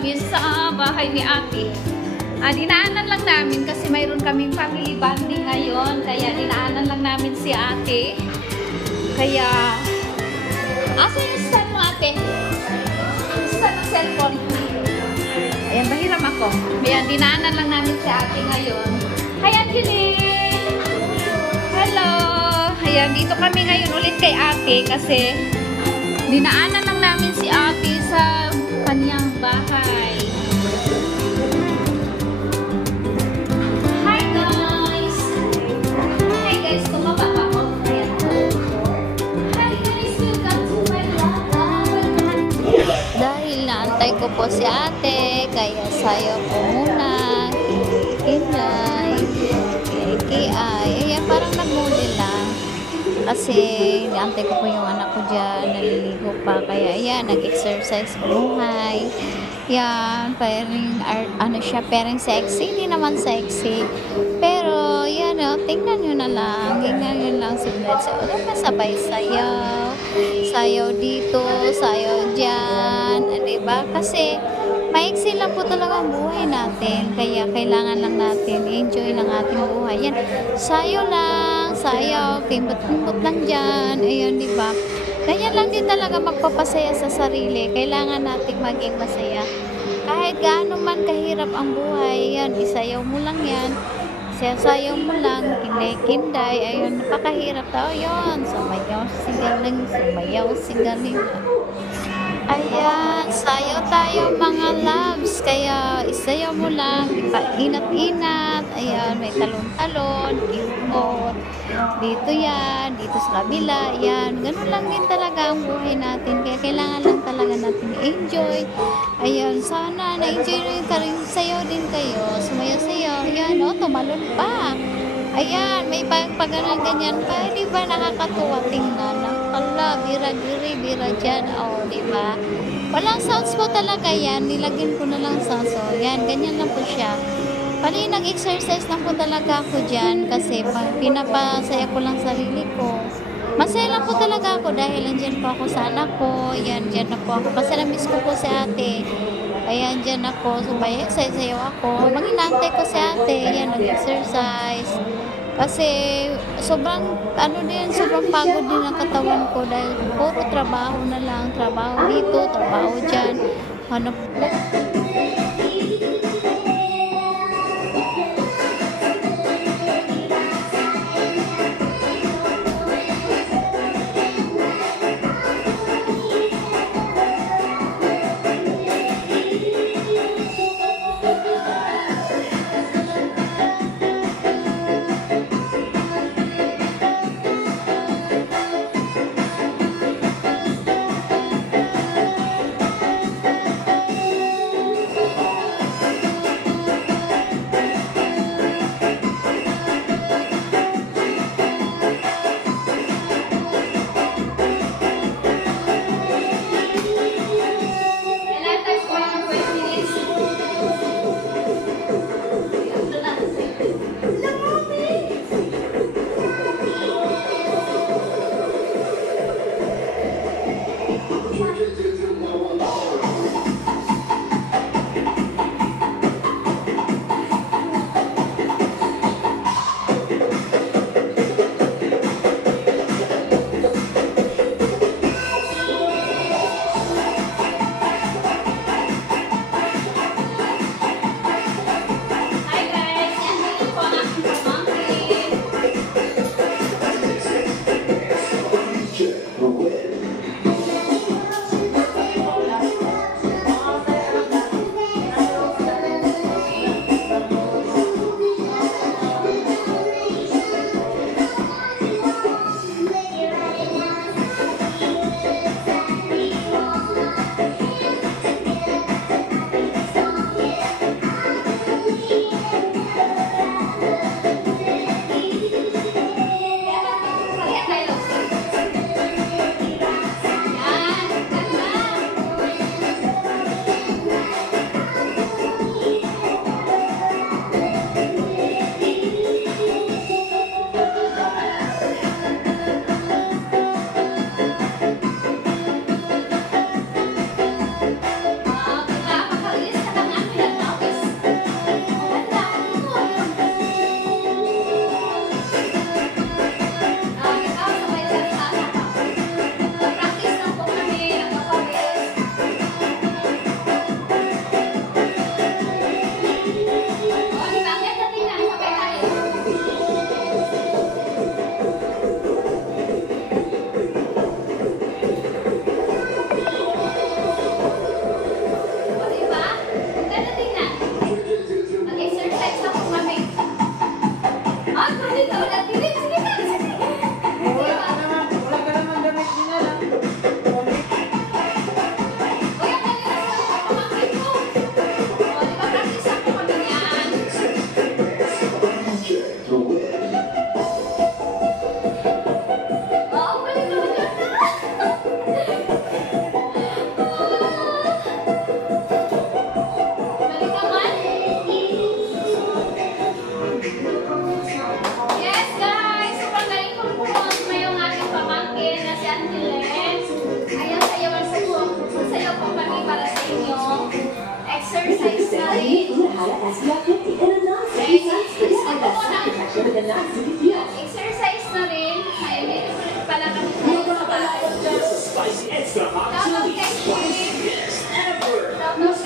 kami sa bahay ni ate. Dinaanan lang namin kasi mayroon kaming family bonding ngayon. Kaya dinaanan lang namin si ate. Kaya, asa yung stand mo ate? Stand ng cellphone. Ayan, bahiram ako. Ayan, dinaanan lang namin si ate ngayon. Hi, Angeline! Hello! Ayan, dito kami ngayon ulit kay ate kasi dinaanan lang namin si ate sa kanyang bahay. Hi guys! Hi guys, tumaba pa ako. Ayan. Hi guys, welcome to my vlog. Dahil naantay ko po si ate, kaya sayo po muna. Kinay, kikay. Ayan, parang nag-model lang. Kasi naantay ko po yung anak ko dyan, naliligo pa. Kaya ayan, nag-exercise buhay. Yan, parang, ano siya, parang sexy. Hindi naman sexy. Pero, yan o, tingnan nyo na lang. Tingnan nyo lang si Bledsoe. Sabay sayaw. Sayaw dito, sayaw dyan. Diba? Kasi, maiksi lang po talaga ang buhay natin. Kaya, kailangan lang natin enjoy ng ating buhay. Yan, sayaw lang, sayaw, timbot-timbot lang dyan. Ayun, diba? Ganyan lang din talaga magpapasaya sa sarili. Kailangan natin maging masaya. Kahit gaano man kahirap ang buhay, yan, isayaw mo lang yan. Sayaw mo lang, kinday-kinday. Ayun, napakahirap tao yun. Sumayaw, sigaling, sumayaw, sigaling. Ayan, sayaw tayo mga loves. Kaya isayaw mo lang, ipainat-inat. Ayan, may talon-talon, ikot. Dito yan, dito sa kabila. Ayan, ganun lang din talaga ang buhay natin. Kaya kailangan lang talaga natin enjoy. Ayan, sana na-enjoy rin sayaw din kayo. Sumayaw-sayaw. Ayan, o, tumalon pa. Ayan, may pag-ganyan pa. Di ba nakakatuwa tingnan? Ala, bira-biri, bira dyan. O, di ba? Walang sounds po talaga yan. Nilagyan ko na lang sounds. O, yan, ganyan lang po siya. Pali, nag-exercise lang po talaga ako dyan kasi pinapasaya ko lang sarili ko. Masaya lang po talaga ako dahil andyan po ako sa anak ko. Yan, dyan na po ako. Kasi na-miss ko po si ate. Ayan, dyan ako. So, may exercise ako. Manginantay ko si ate. Ayan, nag-exercise. Kasi, sobrang, sobrang pagod din ang katawan ko dahil puro trabaho na lang. Trabaho dito, trabaho dyan. Ano po.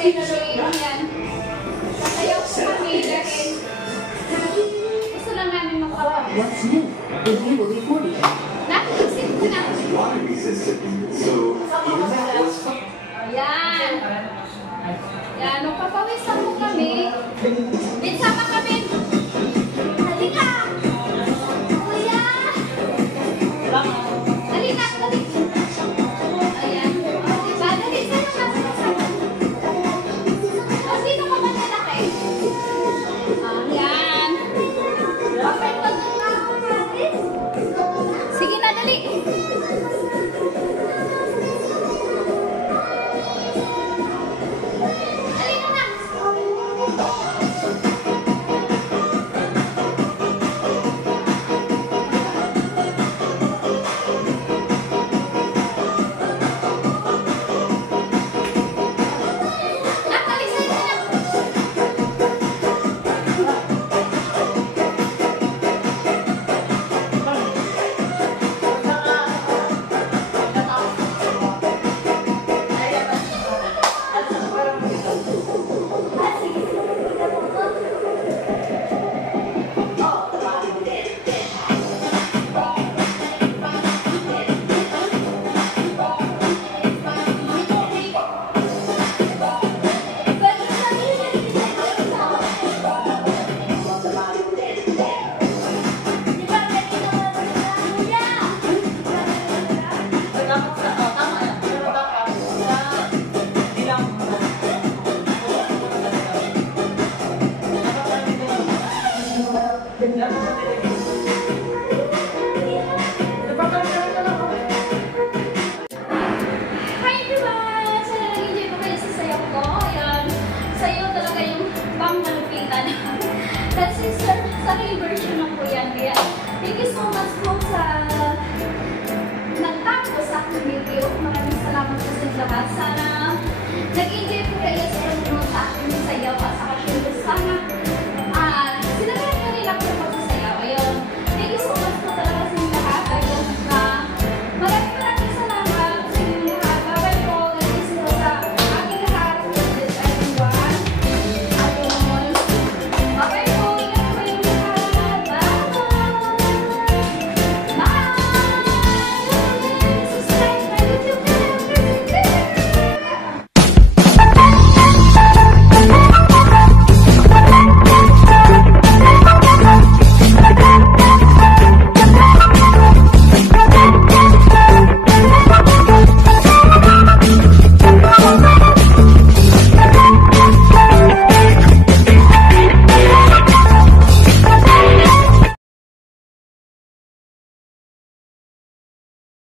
Saturday yan. Sasayaw po kami dahil gusto lang namin makapag. What's new? The new report